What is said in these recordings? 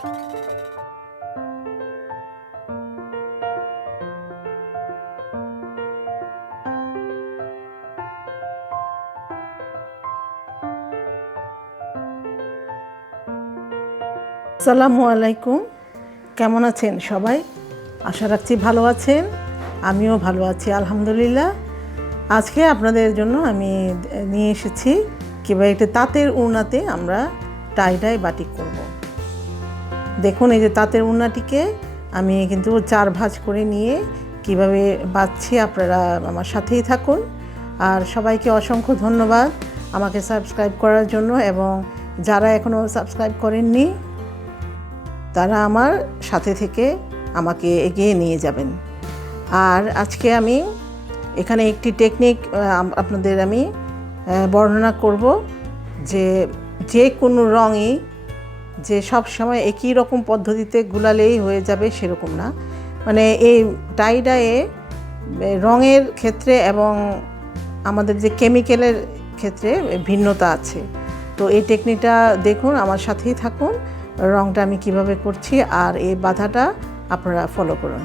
আসসালামু আলাইকুম, কেমন আছেন সবাই? আশা রাখছি ভালো আছেন। আমিও ভালো আছি আলহামদুলিল্লাহ। আজকে আপনাদের জন্য আমি নিয়ে এসেছি কিভাবে একটা তাঁতের উড়নাতে আমরা টাইডাই বাটিক করব। দেখুন, এই যে তাঁতের উড়নাটিকে আমি কিন্তু 4 ভাঁজ করে নিয়ে কিভাবে বাঁধছি, আপনারা আমার সাথেই থাকুন। আর সবাইকে অসংখ্য ধন্যবাদ আমাকে সাবস্ক্রাইব করার জন্য, এবং যারা এখনও সাবস্ক্রাইব করেননি তারা আমার সাথে থেকে আমাকে এগিয়ে নিয়ে যাবেন। আর আজকে আমি এখানে একটি টেকনিক আপনাদের আমি বর্ণনা করব, যে কোনো রঙই যে সব সময় একই রকম পদ্ধতিতে গুলালেই হয়ে যাবে সেরকম না। মানে এই টাইডায়ে রঙের ক্ষেত্রে এবং আমাদের যে কেমিক্যালের ক্ষেত্রে ভিন্নতা আছে। তো এই টেকনিকটা দেখুন, আমার সাথেই থাকুন। রঙটা আমি কিভাবে করছি আর এই বাধাটা আপনারা ফলো করুন।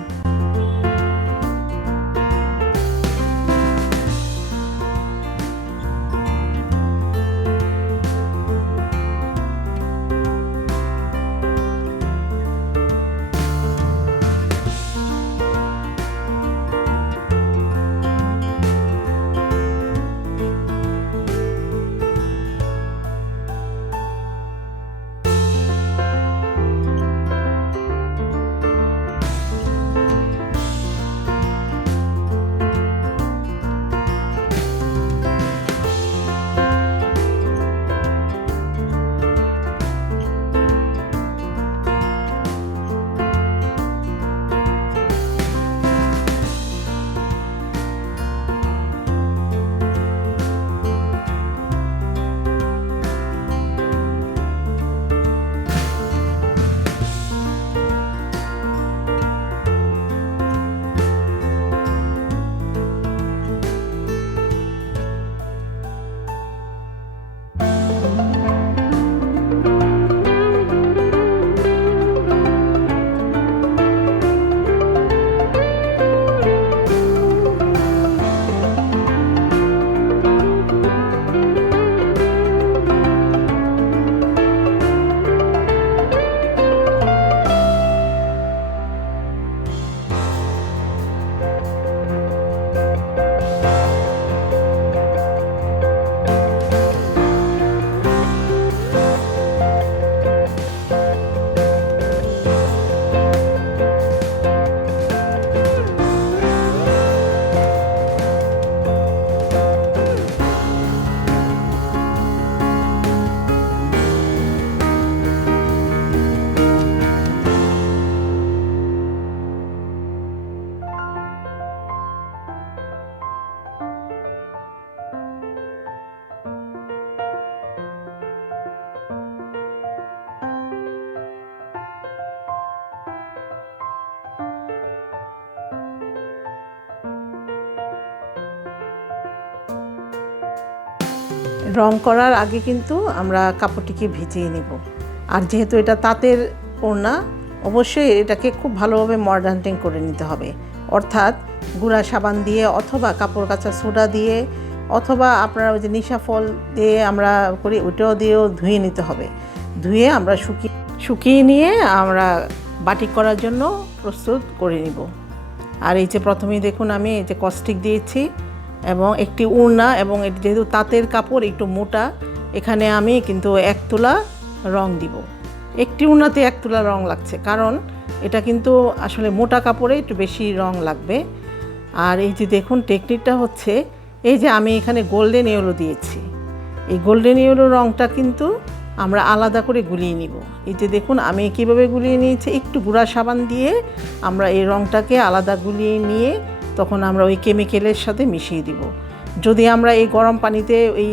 রং করার আগে কিন্তু আমরা কাপড়টিকে ভিজিয়ে নেব। আর যেহেতু এটা তাঁতের ওড়না, অবশ্যই এটাকে খুব ভালোভাবে মর্ডান্টিং করে নিতে হবে। অর্থাৎ গুঁড়া সাবান দিয়ে অথবা কাপড় কাচা সোডা দিয়ে অথবা আপনারা ওই যে নিশা ফল দিয়ে আমরা করি, ওইটাও দিয়েও ধুয়ে নিতে হবে। ধুয়ে আমরা শুকিয়ে নিয়ে আমরা বাটিক করার জন্য প্রস্তুত করে নিব। আর এই যে প্রথমেই দেখুন আমি এই যে কস্টিক দিয়েছি এবং একটি উড়না, এবং যেহেতু তাঁতের কাপড় একটু মোটা, এখানে আমি কিন্তু 1 তোলা রং দিব। একটি উড়নাতে 1 তোলা রং লাগছে, কারণ এটা কিন্তু আসলে মোটা কাপড়ে একটু বেশি রং লাগবে। আর এই যে দেখুন টেকনিকটা হচ্ছে, এই যে আমি এখানে গোল্ডেন ইয়েলো দিয়েছি, এই গোল্ডেন ইয়েলো রংটা কিন্তু আমরা আলাদা করে গুলিয়ে নিব। এই যে দেখুন আমি কীভাবে গুলিয়ে নিয়েছি, একটু গুঁড়া সাবান দিয়ে আমরা এই রংটাকে আলাদা গুলিয়ে নিয়ে তখন আমরা ওই কেমিক্যালের সাথে মিশিয়ে দিব। যদি আমরা এই গরম পানিতে এই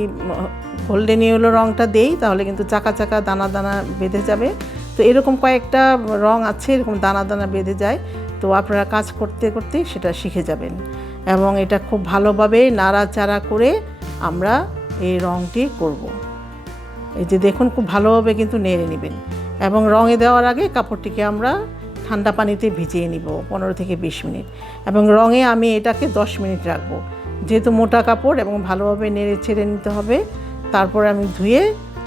গোল্ডেন ইয়েলো রংটা দেই তাহলে কিন্তু চাকা চাকা দানা দানা বেঁধে যাবে। তো এরকম কয়েকটা রং আছে এরকম দানা দানা বেঁধে যায়, তো আপনারা কাজ করতে করতে সেটা শিখে যাবেন। এবং এটা খুব ভালোভাবে নাড়াচাড়া করে আমরা এই রংটি করব। এই যে দেখুন খুব ভালোভাবে কিন্তু নেড়ে নেবেন এবং রঙে দেওয়ার আগে কাপড়টিকে আমরা ঠান্ডা পানিতে ভিজিয়ে নিব 15 থেকে 20 মিনিট, এবং রঙে আমি এটাকে 10 মিনিট রাখবো। যেহেতু মোটা কাপড় এবং ভালোভাবে নেড়ে ছেড়ে নিতে হবে। তারপর আমি ধুয়ে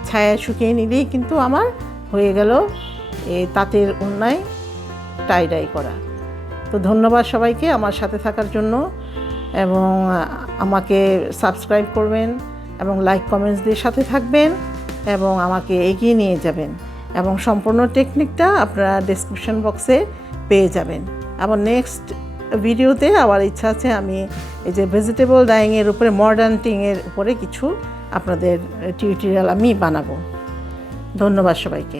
ছায়ায় শুকিয়ে নিলেই কিন্তু আমার হয়ে গেল এই তাঁতের ওড়নায় টাই ডাই করা। তো ধন্যবাদ সবাইকে আমার সাথে থাকার জন্য, এবং আমাকে সাবস্ক্রাইব করবেন এবং লাইক কমেন্টস দিয়ে সাথে থাকবেন এবং আমাকে এগিয়ে নিয়ে যাবেন, এবং সম্পূর্ণ টেকনিকটা আপনারা ডেসক্রিপশন বক্সে পেয়ে যাবেন। আবার নেক্সট ভিডিওতে আবার ইচ্ছা আছে আমি এই যে ভেজিটেবল ডাইংয়ের উপরে মডার্নিংয়ের উপরে কিছু আপনাদের টিউটোরিয়াল আমি বানাবো। ধন্যবাদ সবাইকে।